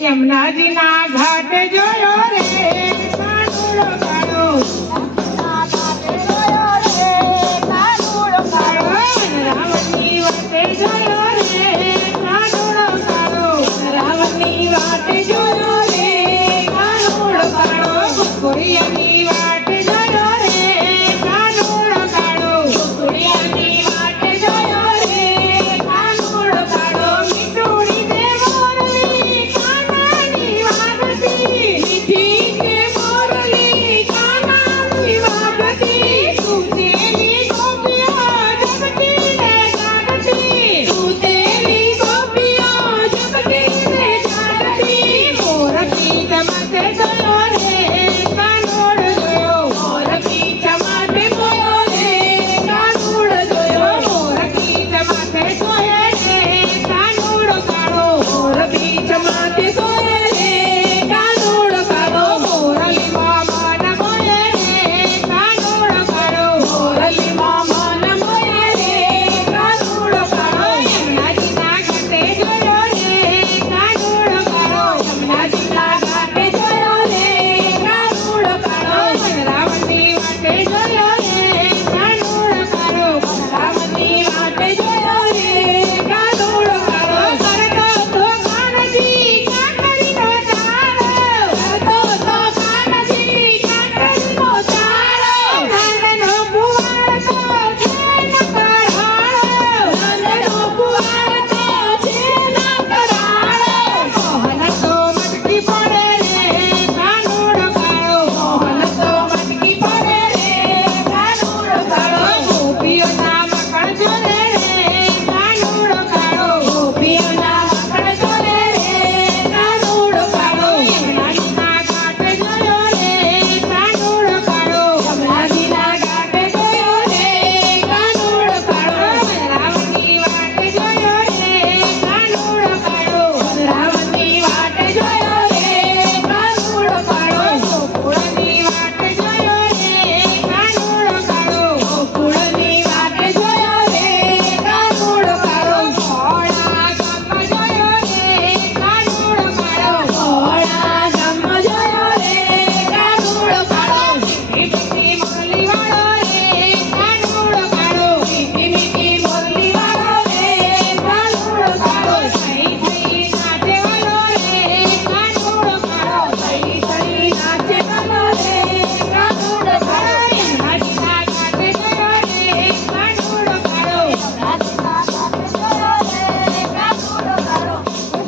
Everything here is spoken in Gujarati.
યમુનાજીના ઘાટે જોયો રે કાનુડો કાળો રાવણની વાટે જોયો રે કાનુડો કાળો રાવણની વાટે જોયો રે કાનુડો કાળો કોરિયાની વાટે જોયો રે કાનુડો કાળો કોરિયાની વાટે જોયો રે કાનુડો કાળો મીઠુડી દે મોરલી કાનાની વાગતી મીઠી દે મોરલી કાનાની વાગતી તું તેરી ગોપીઓ જગતી ને જાગતી તું તેરી ગોપીઓ જગતી ને જાગતી મોરલી ચમકે